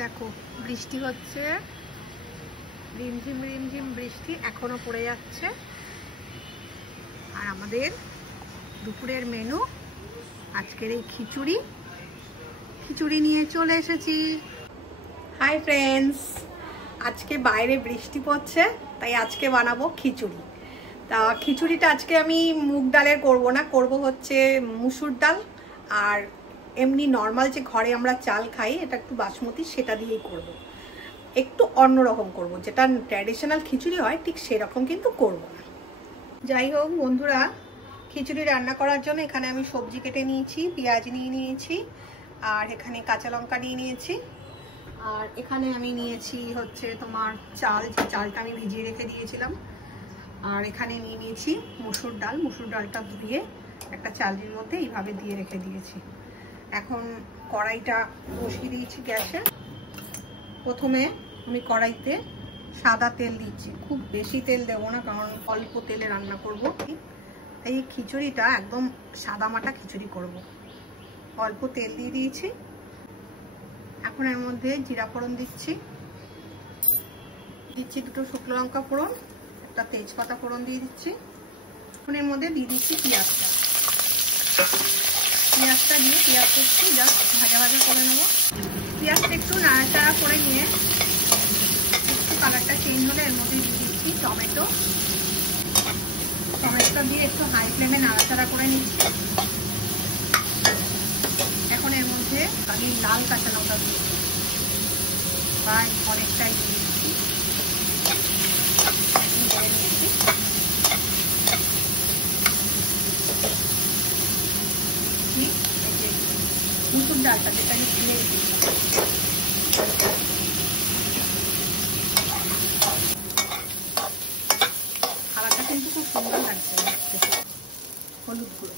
দেখো বৃষ্টি হচ্ছে, রিমঝিম রিমঝিম বৃষ্টি এখনো পড়ে যাচ্ছে। আর আমাদের দুপুরের মেনু আজকের এই খিচুড়ি নিয়ে চলে এসেছি। হাই ফ্রেন্ডস, আজকে বাইরে বৃষ্টি পড়ছে, তাই আজকে বানাবো খিচুড়ি। তা খিচুড়িটা আজকে আমি মুগ ডালের করব না, করব হচ্ছে মুসুর ডাল আর এমনি নর্মাল যে ঘরে আমরা চাল খাই, এটা একটু বাসমতি, সেটা দিয়েই করব। একটু অন্যরকম করব, যেটা ট্র্যাডিশনাল খিচুড়ি হয় ঠিক সেরকম কিন্তু করব না। যাই হোক বন্ধুরা, খিচুড়ি রান্না করার জন্য এখানে আমি সবজি কেটে নিয়েছি, পেঁয়াজ নিয়ে নিয়েছি, আর এখানে কাঁচা লঙ্কা নিয়ে নিয়েছি, আর এখানে আমি নিয়েছি হচ্ছে তোমার চাল, যে চালটা আমি ভিজিয়ে রেখে দিয়েছিলাম। আর এখানে নিয়ে নিয়েছি মুসুর ডাল, মুসুর ডালটা ধুয়ে একটা চালের মধ্যে এইভাবে দিয়ে রেখে দিয়েছি। এখন কড়াইটা বসিয়ে দিয়েছি গ্যাসে। প্রথমে আমি কড়াইতে সাদা তেল দিচ্ছি, খুব বেশি তেল দেবো না, কারণ অল্প তেলে রান্না করব। এই খিচুড়িটা একদম সাদা মাটা খিচুড়ি করব। অল্প তেল দিয়ে দিয়েছি। এখন এর মধ্যে জিরা ফোড়ন দিচ্ছি, দুটো শুকনো লঙ্কা ফোড়ন, একটা তেজপাতা ফোড়ন দিয়ে দিচ্ছি। এখন এর মধ্যে দিয়ে দিচ্ছি পেঁয়াজটা দিয়ে পেঁয়াজটা একটু জাস্ট ভাজা ভাজা করে নেবো। পেঁয়াজটা একটু নাড়াচাড়া করে নিয়ে একটু কালারটা চেঞ্জ হলে এর মধ্যে দিয়ে দিচ্ছি টমেটোটা দিয়ে একটু হাই ফ্লেমে নাড়াচাড়া করে নিচ্ছি। এখন এর মধ্যে আমি লাল কাঁচা লঙ্কা দিয়ে প্রায় অনেকটাই দিয়ে দিচ্ছি। মুসুর ডালটা যেটা আমি ধুয়ে খাবারটা কিন্তু খুব সুন্দর লাগছে। হলুদ গুঁড়ো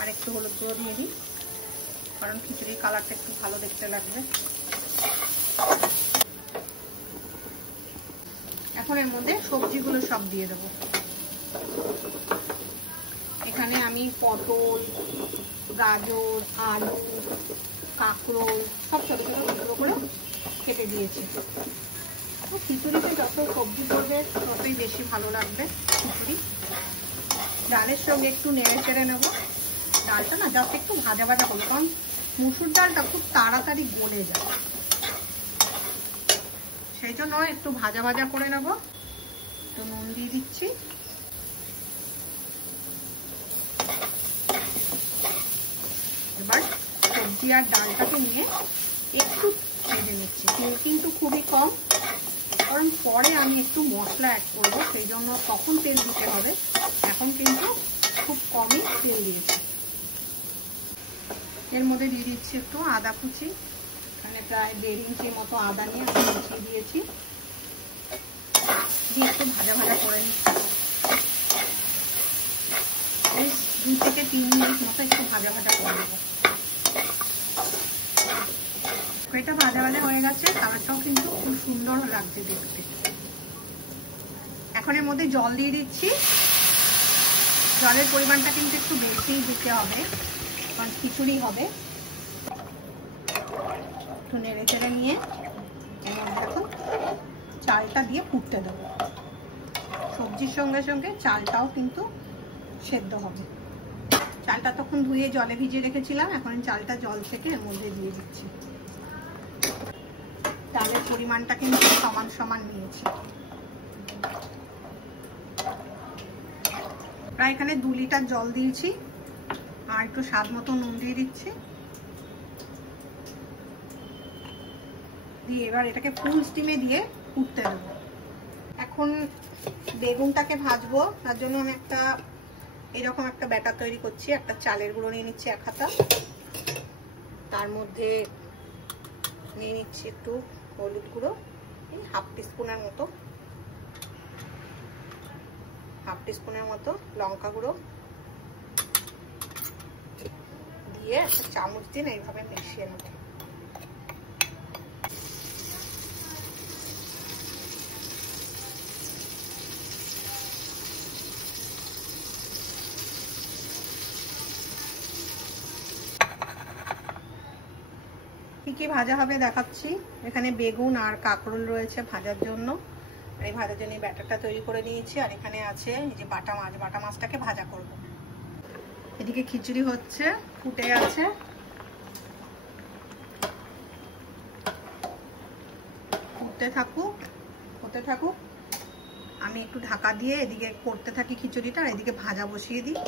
আর একটু হলুদ গুঁড়ো দিয়ে দিই, কারণ খিচুড়ির কালারটা একটু ভালো দেখতে লাগবে। এখন এর মধ্যে সবজিগুলো সব দিয়ে দেবো। এখানে আমি পটল, গাজর, আলু, কাঁকরোল সব ছোটো ছোটো টুকরো করে কেটে দিয়েছি। খিচুড়িতে যত সবজি পড়বে ততই বেশি ভালো লাগবে খিচুড়ি। ডালের সঙ্গে একটু নেড়ে চেড়ে নেবো। ডালটা না জাস্ট একটু ভাজা ভাজা করবো, কারণ মুসুর ডালটা খুব তাড়াতাড়ি গলে যায়, সেই জন্য একটু ভাজা ভাজা করে নেবো। একটু নুন দিয়ে দিচ্ছি। এবার সবজি আর ডালটাকে নিয়ে একটু ভেজে নিচ্ছি, কিন্তু খুবই কম, কারণ পরে আমি একটু মশলা অ্যাড করবো, সেই জন্য তখন তেল দিতে হবে। এখন কিন্তু খুব কমই তেল দিয়েছি। এর মধ্যে দিয়ে দিচ্ছি একটু আদা কুচি, এখানে প্রায় 1.5 ইঞ্চির মতো আদা নিয়ে আমি কুচিয়ে দিয়েছি, দিয়ে একটু ভাজা ভাজা করে নিচ্ছি। 2 থেকে 3 মিনিট মতো একটু ভাজা ভাজা করে নেবো। এটা ভাজা ভাজা হয়ে গেছে, কালারটাও কিন্তু খুব সুন্দর লাগছে দেখতে। এখন এর মধ্যে জল দিয়ে দিচ্ছি। জলের পরিমাণটা কিন্তু একটু বেশি দিতে হবে, কারণ খিচুড়ি হবে। একটু নেড়ে চেড়ে নিয়ে এর মধ্যে এখন চালটা দিয়ে ফুটতে দেবো। সবজির সঙ্গে সঙ্গে চালটাও কিন্তু সেদ্ধ হবে। চালটা তখন ধুয়ে জলে ভিজিয়ে রেখেছিলাম, এখন চালটা জল থেকে এর মধ্যে দিয়ে দিচ্ছি। চালের পরিমাণটা কিন্তু সমান সমান নিয়েছি। প্রায় এখানে 2 লিটার জল দিয়েছি, আর একটু স্বাদ মতো নুন দিয়ে দিচ্ছি। দিয়ে এবার এটাকে ফুল স্টিমে দিয়ে ফুটতে দেবো। এখন বেগুনটাকে ভাজবো, তার জন্য আমি এরকম একটা ব্যাটার তৈরি করছি। একটা চালের গুঁড়ো নিয়ে নিচ্ছি 1 হাতা, তার মধ্যে নিয়ে নিচ্ছি একটু হলুদ গুঁড়ো, এই হাফ টিস্পুনের মতো লঙ্কা গুঁড়ো দিয়ে একটা চামচ দিয়ে এইভাবে মিশিয়ে নেব। কি কি ভাজা হবে দেখাচ্ছি। এখানে বেগুন আর কাঁকরোল রয়েছে ভাজার জন্য। এই ভাজার জন্য ব্যাটারটা তৈরি করে নিয়েছি। আর এখানে আছে এই যে বাটা মাছ, বাটা মাছটাকে ভাজা করব। এদিকে খিচুড়ি হচ্ছে, ফুটে গেছে। ফুটতে থাকুক, হতে থাকুক, আমি একটু ঢাকা দিয়ে এদিকে করতে থাকি খিচুড়িটা। আর এদিকে ভাজা বসিয়ে দিই।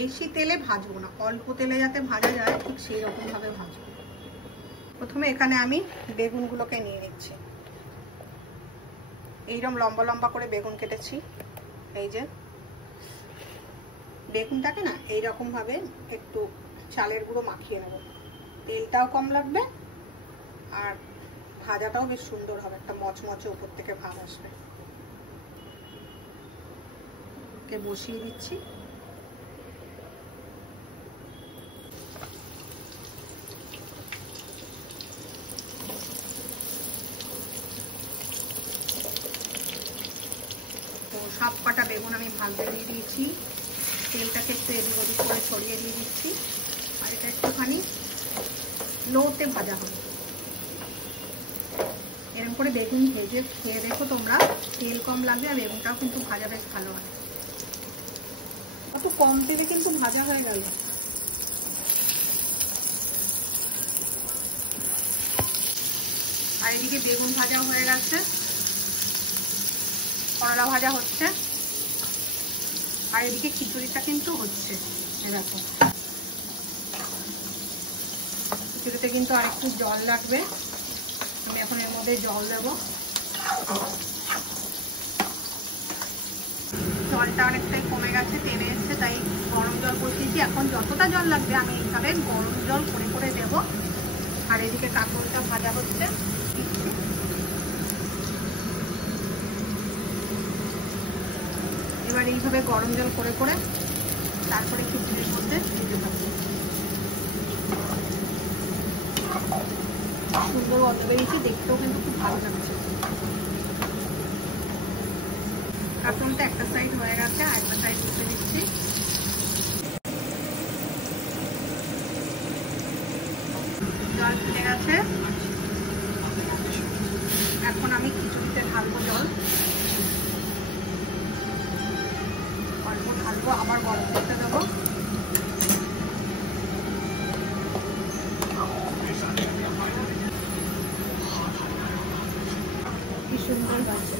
বেশি তেলে ভাজবো না, অল্প তেলে যাতে ভাজা যায় ঠিক সেই রকম ভাবে ভাজবো। প্রথমে এখানে আমি বেগুনগুলোকে নিয়ে নিচ্ছি। এইরকম লম্বা লম্বা করে বেগুন কেটেছি। এই যে বেগুনটাকে না এইরকম ভাবে একটু চালের গুঁড়ো মাখিয়ে নেব। তেলটাও কম লাগবে আর ভাজাটাও বেশ সুন্দর হবে, একটা মচমচে উপর থেকে ভাব আসবে। ওকে বসিয়ে দিচ্ছি। তো সব কটা বেগুন আমি ভাজতে দিয়ে দিয়েছি। তেলটাকে একটু এদিক ওদিক করে ছড়িয়ে দিয়ে দিচ্ছি। আর এটা একটুখানি লোতে ভাজা হবে। এরকম করে বেগুন ভেজে খেয়ে দেখো তোমরা, তেল কম লাগবে আর বেগুনটাও কিন্তু ভাজা বেশ ভালো হয়। অত কম তেলে কিন্তু ভাজা হয়ে গেল। আর এদিকে বেগুন ভাজাও হয়ে গেছে, করলা ভাজা হচ্ছে। আর এদিকে খিচুড়িটা কিন্তু হচ্ছে। এরকম খিচুড়িতে কিন্তু আর একটু জল লাগবে। আমি এখন এর মধ্যে জল দেবো। জলটা অনেকটাই কমে গেছে, টেনে এসছে, তাই গরম জল বসিয়েছি। এখন যতটা জল লাগবে আমি এইভাবে গরম জল করে করে দেবো। আর এদিকে কাঁকরোলটা ভাজা হচ্ছে। এবার এইভাবে গরম জল করে করে তারপরে খিচুড়ির মধ্যে দিতে থাকবো। সুন্দর গন্ধ বেরিয়েছে, দেখতেও কিন্তু খুব ভালো লাগছে। কাঁকরোলটা একটা সাইড হয়ে গেছে, আর একটা সাইড উঠে দিচ্ছি। জল ফুটে গেছে, এখন আমি খিচুড়িতে ঢালবো জল। অল্প ঢালবো, আবার গরম করতে দেবো। কি সুন্দর লাগছে।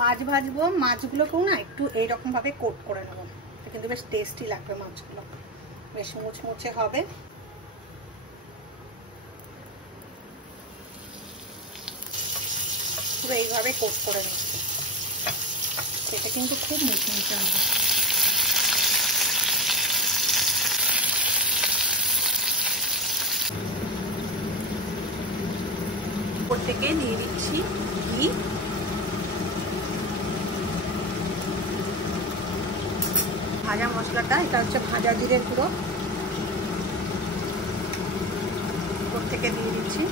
মাছ ভাজবো, মাছগুলোকেও না একটু এইরকম ভাবে কোট করে নেবো, কিন্তু বেশ টেস্টি লাগবে। মাছগুলো বেশ মুচমুচে হবে। পুরো এইভাবে কোট করে নিচ্ছি, সেটা কিন্তু খুব মুচমুচে হবে। উপর থেকে দিয়ে দিচ্ছি ঘি। ভাজা মশলাটা, এটা হচ্ছে ভাজা জিরের গুঁড়ো, উপর থেকে দিয়ে দিচ্ছি।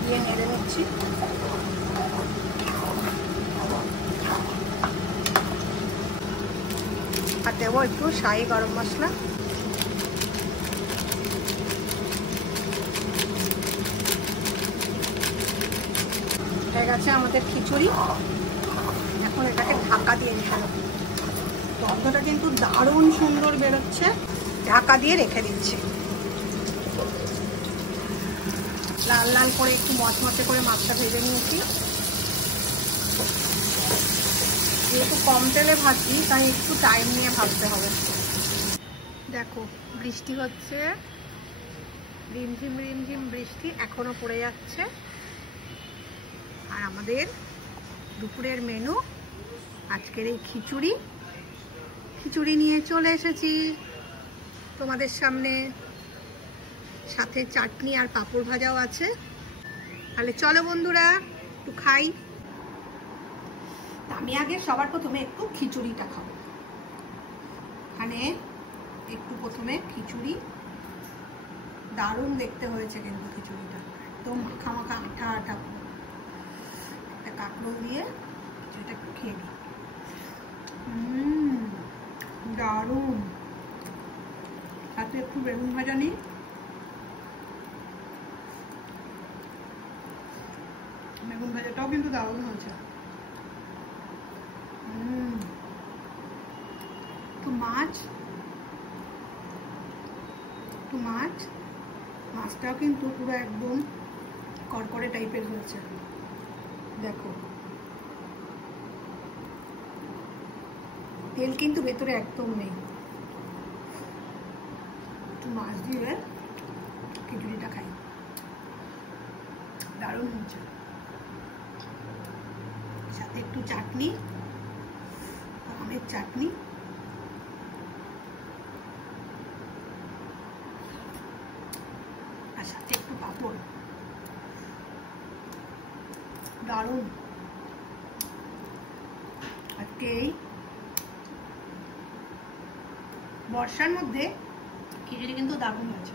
দিয়ে নেড়ে নিচ্ছি। আর দেবো একটু শাহি গরম মশলা। হয়ে গেছে আমাদের খিচুড়ি। এখন এটাকে ঢাকা দিয়ে রেখে দেবো। গন্ধটা কিন্তু দারুণ সুন্দর বেরোচ্ছে। ঢাকা দিয়ে রেখে দিচ্ছি। লাল লাল করে একটু মচমচে করে মাছটা ভেজে নিয়েছি। যেহেতু কম তেলে ভাজি তাই একটু টাইম নিয়ে ভাজতে হবে। দেখো বৃষ্টি হচ্ছে, রিমঝিম রিমঝিম বৃষ্টি এখনো পড়ে যাচ্ছে। আর আমাদের দুপুরের মেনু আজকের এই খিচুড়ি। খিচুড়ি নিয়ে চলে এসেছি তোমাদের সামনে, সাথে চাটনি আর পাঁপড় ভাজাও আছে। তাহলে চলো বন্ধুরা একটু খাই। আমি আগে সবার প্রথমে একটু খিচুড়িটা খাবো। এখানে একটু প্রথমে খিচুড়ি, দারুণ দেখতে হয়েছে কিন্তু খিচুড়িটা, একদম মাখা মাখা আঠা আঠা। একটা কাঁকরোল দিয়ে সেটা একটু খেয়ে নিই। দারুণ। সাথে একটু বেগুন ভাজা নিই। বেগুন ভাজাটাও কিন্তু দারুণ হয়েছে। একটু মাছটাও কিন্তু পুরো একদম কড়কড়ে টাইপের হয়েছে। দেখো তেল কিন্তু ভেতরে একদম নেই। একটু মাছ দিয়ে খিচুড়িটা খাই, দারুণ হয়েছে। সাথে একটু চাটনি, আমের চাটনি, আর সাথে একটু পাঁপড়, দারুণ। আজকে এই বর্ষার মধ্যে খিচুড়ি কিন্তু দারুণ হয়েছে।